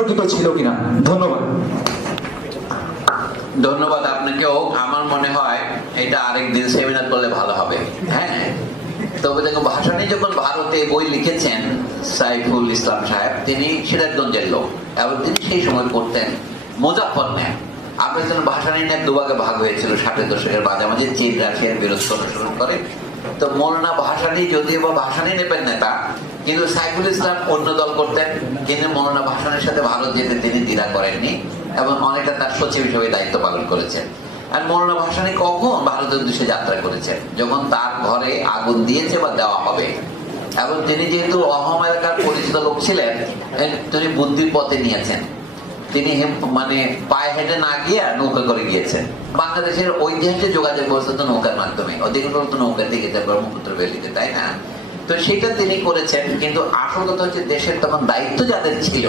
সুরক্ষিত ছিল কিনা। ধন্যবাদ। ধন্যবাদ আপনাকেও। আমার মনে হয় এটা আরেকদিন সেমিনার করলে ভালো হবে। হ্যাঁ, তবে দেখো, ভাসানী যখন ভারতে বই লিখেছেন সাইফুল ইসলাম সাহেব, তিনি সিরাজগঞ্জের লোক এবং তিনি সেই সময় পড়তেন মুজাফফরনামা। আপনার জন্য ভাসানী নিয়ে দুভাগে ভাগ হয়েছিল 60-এর দশকের মাঝামাঝি, চীন রাশিয়ার বিরোধ অনুসরণ করে। তো মৌলানা ভাসানী যদিও বা ভাসানী নেবেন নেতা, কিন্তু সাইফুল ইসলাম অন্য দল করতেন। কিন্তু মৌলানা ভাসানীর সাথে ভারত যেতে তিনি দ্বিধা করেননি এবং অনেকটা তার সচিব হিসেবে দায়িত্ব পালন করেছেন। আর মৌলানা ভাসানী কখন ভারতের উদ্দেশ্যে যাত্রা করেছেন? যখন তার ঘরে আগুন দিয়েছে বা দেওয়া হবে। এবং তিনি যেহেতু অহম এলাকার পরিচিত লোক ছিলেন, তিনি বুদ্ধির পথে নিয়েছেন। তিনি মানে পায়ে হেঁটে না গিয়ে নৌকা করে গিয়েছেন। বাংলাদেশের ঐতিহাসিক যোগাযোগ ব্যবস্থা তো নৌকার মাধ্যমে, অধিকাংশ তো নৌকা দিকে ব্রহ্মপুত্র বেলিতে, তাই না? তো সেটা তিনি করেছেন। কিন্তু আসল কথা হচ্ছে দেশের তখন দায়িত্ব যাদের ছিল